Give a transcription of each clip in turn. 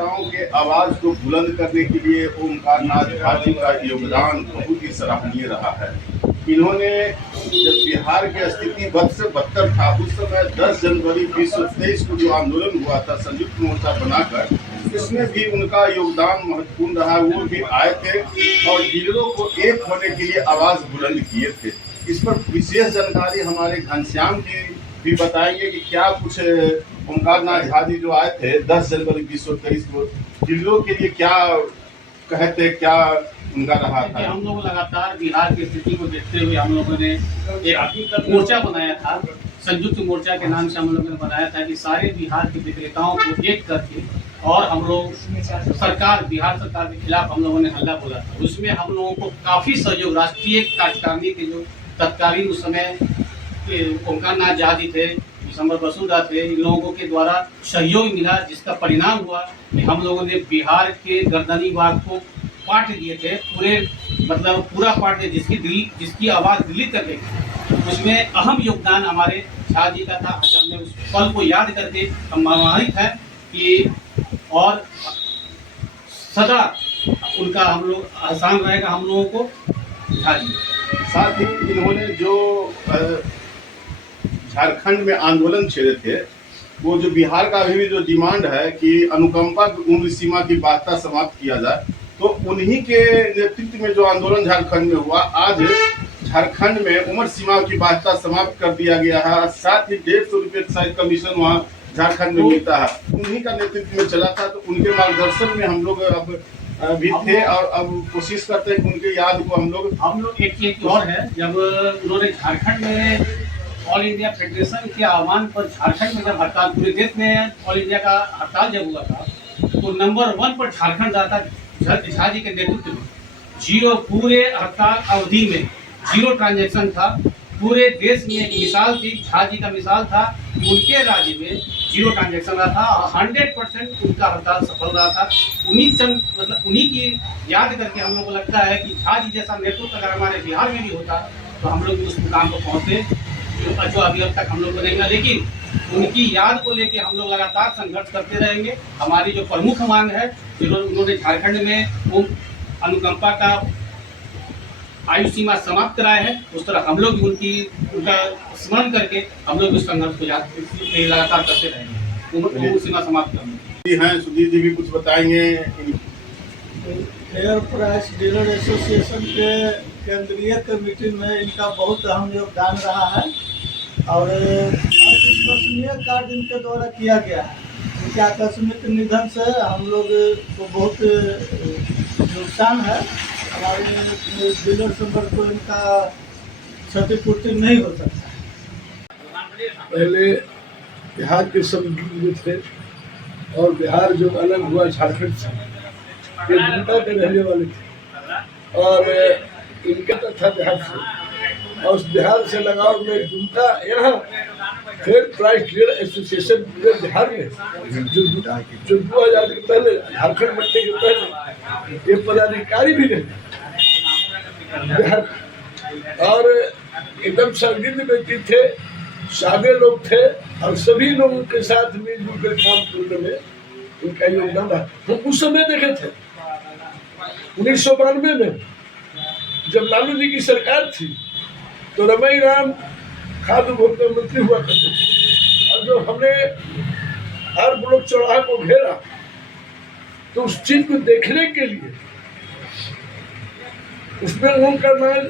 विक्रेताओं के आवाज को बुलंद करने के लिए ओमकार नाथ झा जी का योगदान बहुत ही सराहनीय रहा है। इन्होंने जब बिहार की स्थिति बद से बदतर था, उस समय 10 जनवरी 2023 को जो आंदोलन हुआ था संयुक्त मोर्चा बनाकर, इसमें भी उनका योगदान महत्वपूर्ण रहा। वो भी आए थे और डीलरों को एक होने के लिए आवाज बुलंद किए थे। इस पर विशेष जानकारी हमारे घनश्याम जी भी बताएंगे कि क्या कुछ ओमकार नाथ झा जी जो आए थे 10 जनवरी 2023 को डीलरों के लिए क्या कहते, क्या उनका रहा था। हम लोग लगातार बिहार की स्थिति को देखते हुए हम लोगों ने एक मोर्चा बनाया था, संयुक्त मोर्चा के नाम से हम लोगों ने बनाया था कि सारे बिहार के विक्रेताओं को एक करके और हम लोग बिहार सरकार के खिलाफ हम लोगों ने हल्ला बोला था। उसमें हम लोगों को काफी सहयोग राष्ट्रीय कार्यकारिणी के जो तत्कालीन उस समय ओमकार नाथ झा जी थे, विशंबर बसुदा थे, इन लोगों के द्वारा सहयोग मिला, जिसका परिणाम हुआ कि हम लोगों ने बिहार के गर्दनी बाग को पाट दिए थे, पूरा पाट दिए, जिसकी आवाज़ दिल्ली तक गई। उसमें अहम योगदान हमारे झा जी का था। आज हमने उस पल को याद करके हम मनोहारित है कि और सदा उनका हम लोग आसान रहेगा हम लोगों को झा जी। साथ ही इन्होंने जो झारखंड में आंदोलन छेड़े थे, वो जो बिहार का अभी भी जो डिमांड है कि अनुकंपा की उम्र सीमा की बाध्यता समाप्त किया जाए, तो उन्हीं के नेतृत्व में जो आंदोलन झारखंड में हुआ, आज झारखंड में उम्र सीमा की बाध्यता समाप्त कर दिया गया है। साथ ही 150 रुपये शायद कमीशन वहाँ झारखंड में मिलता है, उन्हीं का नेतृत्व में चला था। तो उनके मार्गदर्शन में हम लोग अब भी थे और अब कोशिश करते हैं कि उनके याद को हम लोग एक चीज और है, जब उन्होंने झारखंड में ऑल इंडिया फेडरेशन के आह्वान पर झारखंड में जब हड़ताल, पूरे देश में ऑल इंडिया का हड़ताल जब हुआ था, तो नंबर 1 पर झारखंड रहा था झा जी के नेतृत्व में। जीरो, पूरे हड़ताल अवधि में जीरो ट्रांजैक्शन था। पूरे देश में एक मिसाल थी, झा जी का मिसाल था कि उनके राज्य में जीरो ट्रांजैक्शन रहा था और 100% उनका हड़ताल सफल रहा था। उन्हीं की याद करके हम लोग को लगता है कि झा जी जैसा नेतृत्व अगर हमारे बिहार में भी होता तो हम लोग उस मुकाम पर पहुँचते जो अभी अब तक हम लोग बनेगा। लेकिन उनकी याद को लेके हम लोग लगातार संघर्ष करते रहेंगे। हमारी जो प्रमुख मांग है, उन्होंने झारखंड में अनुकंपा का आयु सीमा समाप्त कराया है, उस तरह हम लोग उनका स्मरण करके हम लोग उस संघर्ष को लगातार करते रहेंगे, उम्र सीमा समाप्त करने हैं। सुधीर जी भी कुछ बताएंगे। फेयर प्राइस डीलर एसोसिएशन के केंद्रीय कमेटी में इनका बहुत अहम योगदान रहा है और विश्वसनीय कार्य इनके द्वारा किया गया है। इनके आकस्मिक निधन से हम लोग को बहुत नुकसान है। हमारे डीलर संपर्क को इनका क्षतिपूर्ति नहीं हो सकता। पहले बिहार के संबंध थे और बिहार जो अलग हुआ झारखंड से, ये जनता के रहने वाले थे और इनका तो था बिहार से, और उस बिहार से लगाव में जनता यहाँ fair price dealer association Bihar में जो 2000 के पहले झारखंड बनने के पहले ये पदाधिकारी भी नहीं बिहार, और एकदम संदिग्ध व्यक्ति थे, सादे लोग थे और सभी लोगों के साथ मिलजुल कर काम करने में उनका योगदान रहा। हम उस समय देखे थे 1992 में जब लालू जी की सरकार थी तो रमई राम खाद्य उपभोक्ता मंत्री हुआ करते थे, और जब हमने हर ब्लॉक चौराहे को घेरा तो उस चीज को देखने के लिए उसमें ओमकार नाथ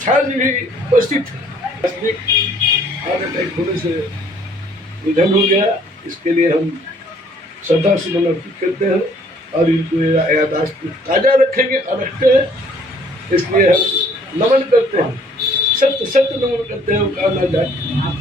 झा जी भी उपस्थित थे। हार्ट अटैक होने से निधन हो गया, इसके लिए हम श्रद्धा सुमन अर्पित करते हैं और इनको यादाश्त ताजा रखेंगे और रखते हैं, इसलिए हम नमन करते हैं, सत्य नमन करते हैं। ओमकार नाथ झा